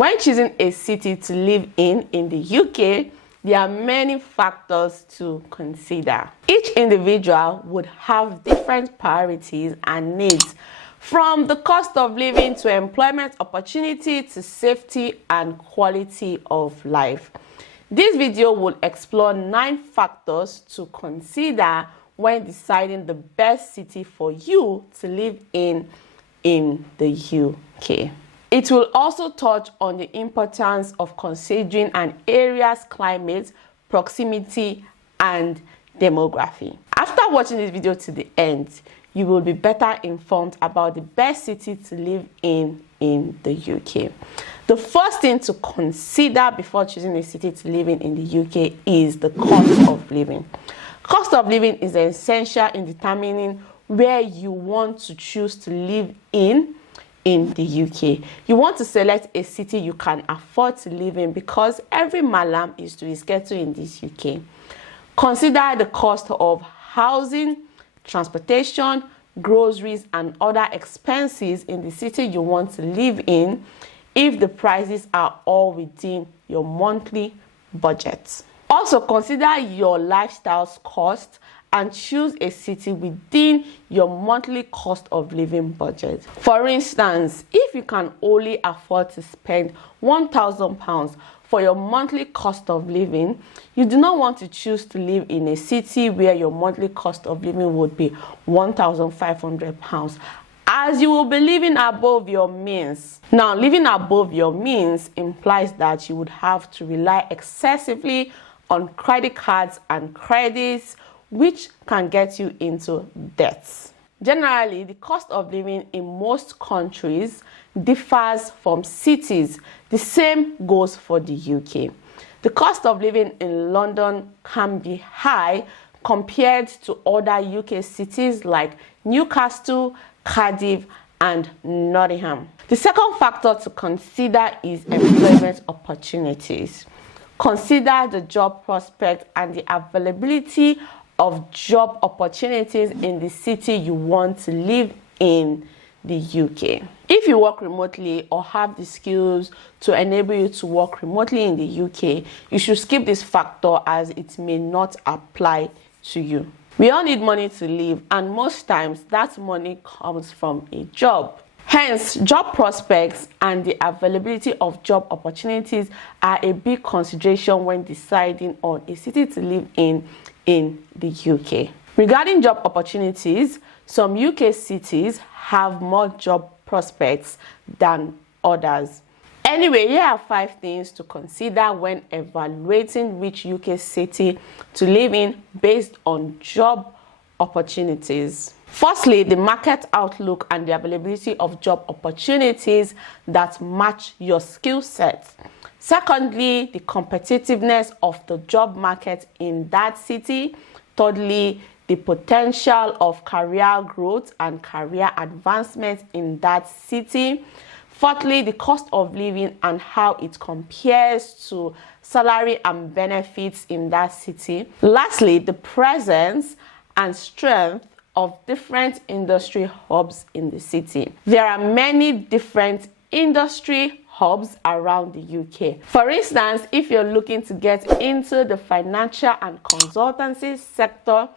When choosing a city to live in the UK, there are many factors to consider. Each individual would have different priorities and needs, from the cost of living to employment opportunity to safety and quality of life. This video will explore 9 factors to consider when deciding the best city for you to live in the UK. It will also touch on the importance of considering an area's climate, proximity, and demography. After watching this video to the end, you will be better informed about the best city to live in the UK. The first thing to consider before choosing a city to live in the UK is the cost of living. Cost of living is essential in determining where you want to choose to live in the UK. You want to select a city you can afford to live in because every malam is to his ghetto in this UK. Consider the cost of housing, transportation, groceries, and other expenses in the city you want to live in if the prices are all within your monthly budget. Also, consider your lifestyle's cost and choose a city within your monthly cost of living budget. For instance, if you can only afford to spend £1,000 for your monthly cost of living, you do not want to choose to live in a city where your monthly cost of living would be £1,500, as you will be living above your means. Now, living above your means implies that you would have to rely excessively on credit cards and credits, which can get you into debts. Generally, the cost of living in most countries differs from cities. The same goes for the UK. The cost of living in London can be high compared to other UK cities like Newcastle, Cardiff, and Nottingham. The second factor to consider is employment opportunities. Consider the job prospect and the availability of job opportunities in the city you want to live in the UK. If you work remotely or have the skills to enable you to work remotely in the UK, you should skip this factor as it may not apply to you. We all need money to live, and most times that money comes from a job. Hence, job prospects and the availability of job opportunities are a big consideration when deciding on a city to live in the UK. Regarding job opportunities, some UK cities have more job prospects than others. Anyway, here are 5 things to consider when evaluating which UK city to live in based on job opportunities. Firstly, the market outlook and the availability of job opportunities that match your skill set. Secondly, the competitiveness of the job market in that city. Thirdly, the potential of career growth and career advancement in that city. Fourthly, the cost of living and how it compares to salary and benefits in that city. Lastly, the presence and strength of different industry hubs in the city. There are many different industry hubs around the UK. For instance, if you're looking to get into the financial and consultancy sector,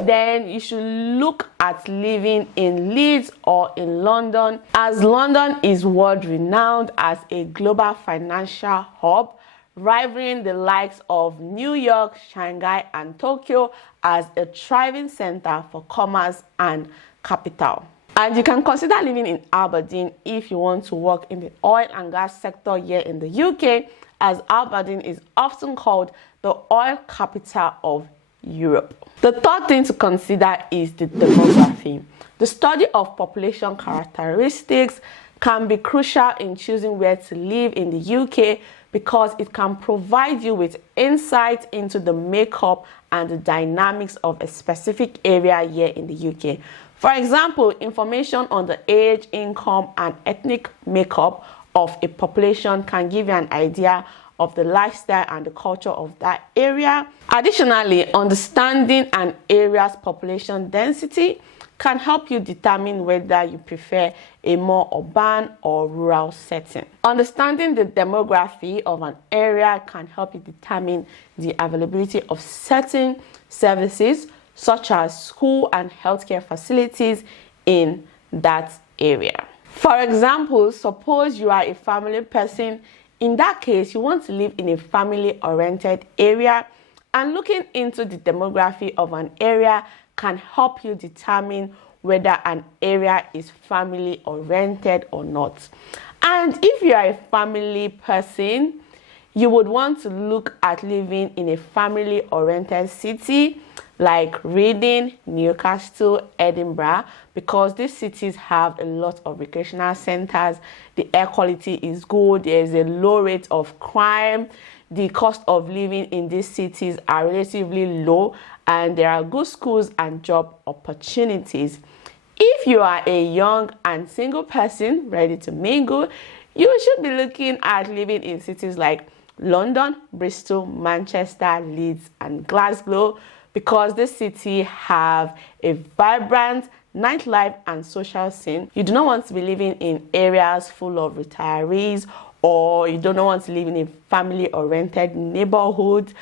then you should look at living in Leeds or in London, as London is world renowned as a global financial hub, rivaling the likes of New York, Shanghai, and Tokyo as a thriving center for commerce and capital. And you can consider living in Aberdeen if you want to work in the oil and gas sector here in the UK, as Aberdeen is often called the oil capital of Europe. The third thing to consider is the demography. The study of population characteristics can be crucial in choosing where to live in the UK because it can provide you with insight into the makeup and the dynamics of a specific area here in the UK. For example, information on the age, income, and ethnic makeup of a population can give you an idea of the lifestyle and the culture of that area. Additionally, understanding an area's population density can help you determine whether you prefer a more urban or rural setting. Understanding the demography of an area can help you determine the availability of certain services such as school and healthcare facilities in that area. For example, suppose you are a family person. In that case, you want to live in a family-oriented area, and looking into the demography of an area can help you determine whether an area is family-oriented or not. And if you are a family person, you would want to look at living in a family-oriented city like Reading, Newcastle, Edinburgh, because these cities have a lot of recreational centers. The air quality is good. There is a low rate of crime. The cost of living in these cities are relatively low, and there are good schools and job opportunities. If you are a young and single person ready to mingle, you should be looking at living in cities like London, Bristol, Manchester, Leeds, and Glasgow, because this city have a vibrant nightlife and social scene. You do not want to be living in areas full of retirees, or you don't want to live in a family-oriented neighborhood.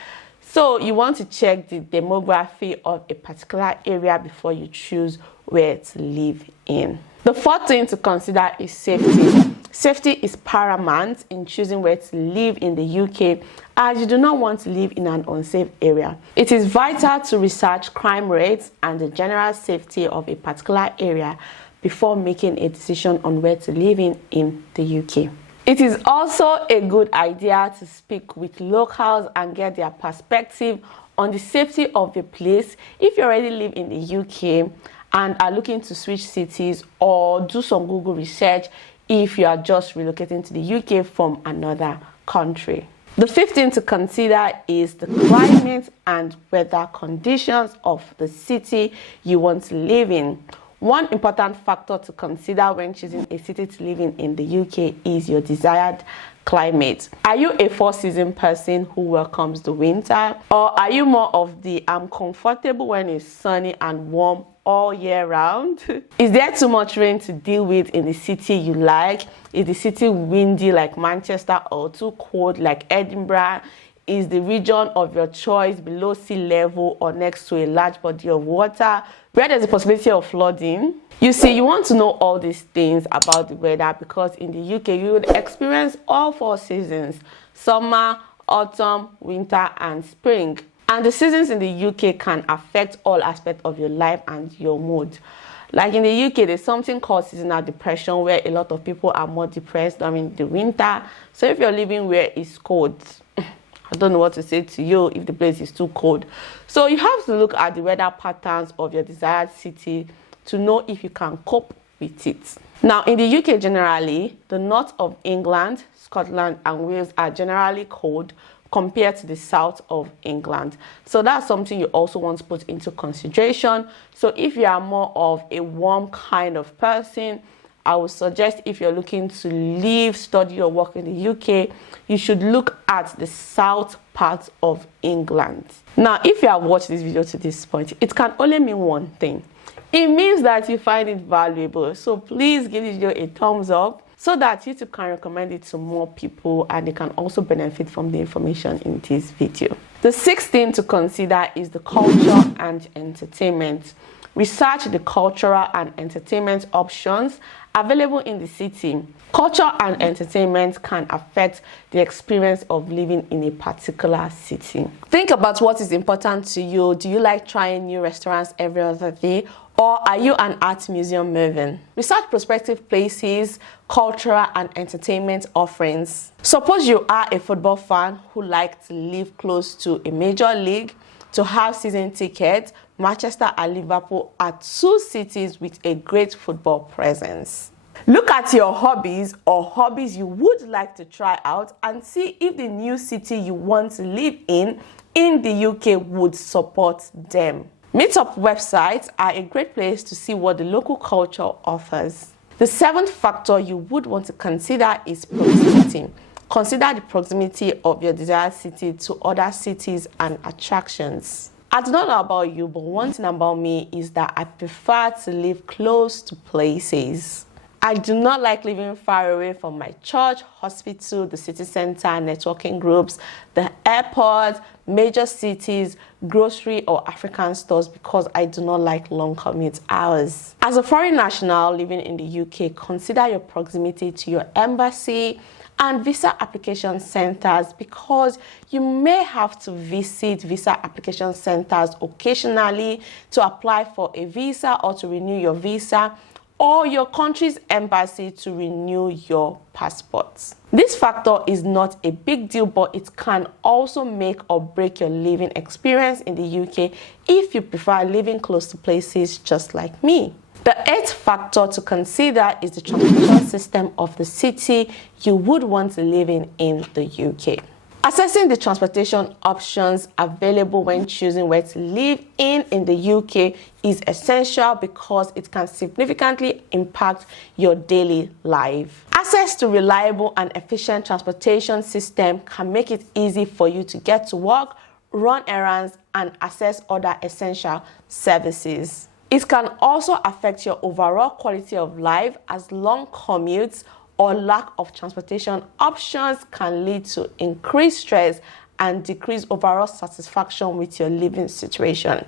So you want to check the demography of a particular area before you choose where to live in. The fourth thing to consider is safety. Safety is paramount in choosing where to live in the UK, as you do not want to live in an unsafe area. It is vital to research crime rates and the general safety of a particular area before making a decision on where to live in the UK. It is also a good idea to speak with locals and get their perspective on the safety of the place if you already live in the UK and are looking to switch cities, or do some Google research if you are just relocating to the UK from another country. The fifth thing to consider is the climate and weather conditions of the city you want to live in. One important factor to consider when choosing a city to live in the UK is your desired climate. Are you a four-season person who welcomes the winter, or are you more of the I'm comfortable when it's sunny and warm all year round? Is there too much rain to deal with in the city you like? Is the city windy like Manchester, or too cold like Edinburgh? Is the region of your choice below sea level or next to a large body of water where there's a possibility of flooding? You see, you want to know all these things about the weather, because in the UK you would experience all four seasons: summer, autumn, winter, and spring. And the seasons in the UK can affect all aspects of your life and your mood. Like in the UK, there's something called seasonal depression, where a lot of people are more depressed during the winter. So if you're living where it's cold, I don't know what to say to you if the place is too cold. So you have to look at the weather patterns of your desired city to know if you can cope with it. Now, in the UK generally, the north of England, Scotland, and Wales are generally cold compared to the south of England. So that's something you also want to put into consideration. So if you are more of a warm kind of person, I would suggest, if you're looking to live, study, or work in the UK, you should look at the south part of England. Now, if you have watched this video to this point, it can only mean one thing. It means that you find it valuable. So please give this video a thumbs up so that YouTube can recommend it to more people and they can also benefit from the information in this video. The sixth thing to consider is the culture and entertainment. Research the cultural and entertainment options available in the city. Culture and entertainment can affect the experience of living in a particular city. Think about what is important to you. Do you like trying new restaurants every other day? Or are you an art museum moving? Research prospective places, cultural and entertainment offerings. Suppose you are a football fan who likes to live close to a major league. To have season tickets, Manchester and Liverpool are two cities with a great football presence. Look at your hobbies or hobbies you would like to try out and see if the new city you want to live in the UK would support them. Meetup websites are a great place to see what the local culture offers. The seventh factor you would want to consider is proximity. Consider the proximity of your desired city to other cities and attractions. I do not know about you, but one thing about me is that I prefer to live close to places. I do not like living far away from my church, hospital, the city center, networking groups, the airport, major cities, grocery or African stores because I do not like long commute hours. As a foreign national living in the UK, consider your proximity to your embassy and visa application centers because you may have to visit visa application centers occasionally to apply for a visa or to renew your visa, or your country's embassy to renew your passports. This factor is not a big deal, but it can also make or break your living experience in the UK if you prefer living close to places just like me. The eighth factor to consider is the transportation system of the city you would want to live in the UK. Assessing the transportation options available when choosing where to live in the UK is essential because it can significantly impact your daily life. Access to reliable and efficient transportation system can make it easy for you to get to work, run errands, and access other essential services. It can also affect your overall quality of life as long commutes or lack of transportation options can lead to increased stress and decreased overall satisfaction with your living situation.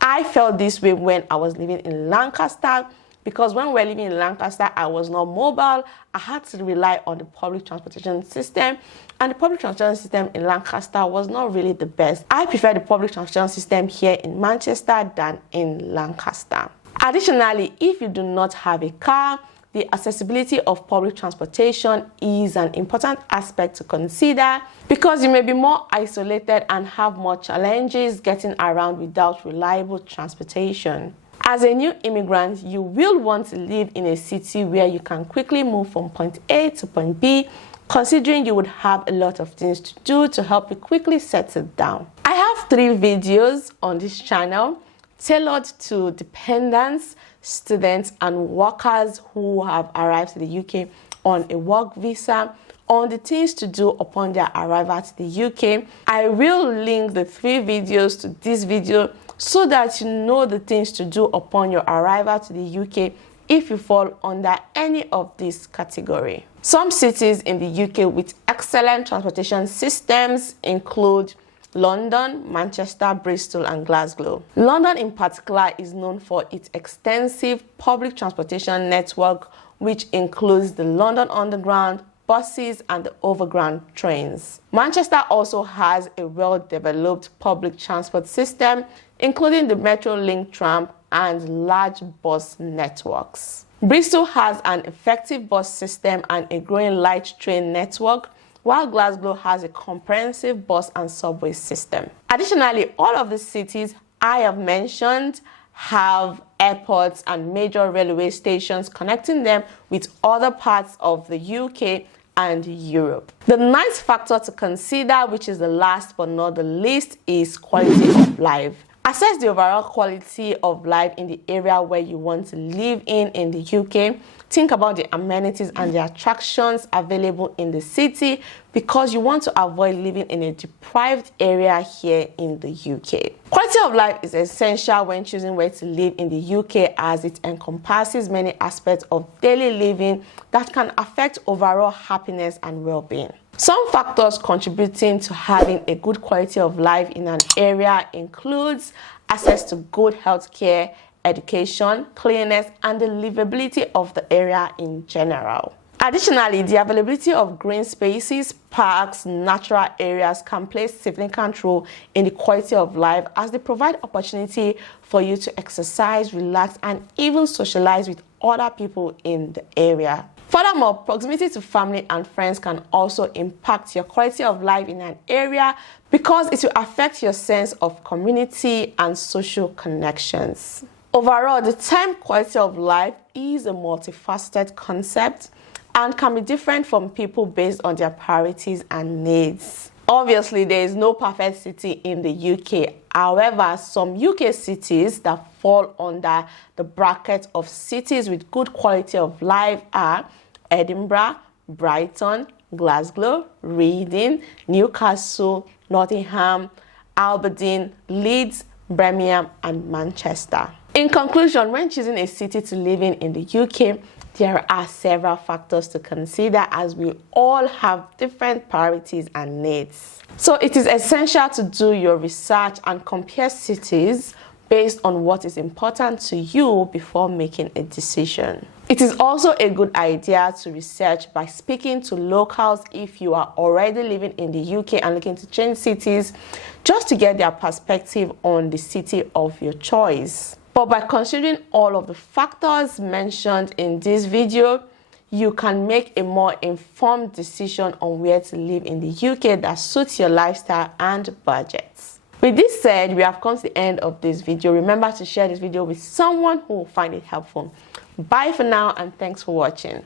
I felt this way when I was living in Lancaster because when we were living in Lancaster, I was not mobile. I had to rely on the public transportation system, and the public transportation system in Lancaster was not really the best. I prefer the public transportation system here in Manchester than in Lancaster. Additionally, if you do not have a car, the accessibility of public transportation is an important aspect to consider because you may be more isolated and have more challenges getting around without reliable transportation. As a new immigrant, you will want to live in a city where you can quickly move from point A to point B, considering you would have a lot of things to do to help you quickly settle down. I have 3 videos on this channel tailored to dependents, students, and workers who have arrived to the UK on a work visa on the things to do upon their arrival to the UK. I will link the 3 videos to this video so that you know the things to do upon your arrival to the UK if you fall under any of this category. Some cities in the UK with excellent transportation systems include London, Manchester, Bristol, and Glasgow. London in particular is known for its extensive public transportation network, which includes the London Underground, buses, and the overground trains. Manchester also has a well-developed public transport system, including the Metrolink tram and large bus networks. Bristol has an effective bus system and a growing light train network, while Glasgow has a comprehensive bus and subway system. Additionally, all of the cities I have mentioned have airports and major railway stations connecting them with other parts of the UK and Europe. The ninth factor to consider, which is the last but not the least, is quality of life. Assess the overall quality of life in the area where you want to live in the UK. Think about the amenities and the attractions available in the city because you want to avoid living in a deprived area here in the UK. Quality of life is essential when choosing where to live in the UK as it encompasses many aspects of daily living that can affect overall happiness and well-being. Some factors contributing to having a good quality of life in an area includes access to good health care, education, cleanliness, and the livability of the area in general. Additionally, the availability of green spaces, parks, natural areas can play a significant role in the quality of life as they provide opportunity for you to exercise, relax, and even socialize with other people in the area. Furthermore, proximity to family and friends can also impact your quality of life in an area because it will affect your sense of community and social connections. Overall, the term quality of life is a multifaceted concept and can be different from people based on their priorities and needs. Obviously, there is no perfect city in the UK. However, some UK cities that fall under the bracket of cities with good quality of life are Edinburgh, Brighton, Glasgow, Reading, Newcastle, Nottingham, Aberdeen, Leeds, Birmingham, and Manchester. In conclusion, when choosing a city to live in the UK, there are several factors to consider as we all have different priorities and needs. So it is essential to do your research and compare cities based on what is important to you before making a decision. It is also a good idea to research by speaking to locals if you are already living in the UK and looking to change cities, just to get their perspective on the city of your choice. But by considering all of the factors mentioned in this video, you can make a more informed decision on where to live in the UK that suits your lifestyle and budgets. With this said, we have come to the end of this video. Remember to share this video with someone who will find it helpful. Bye for now, and thanks for watching.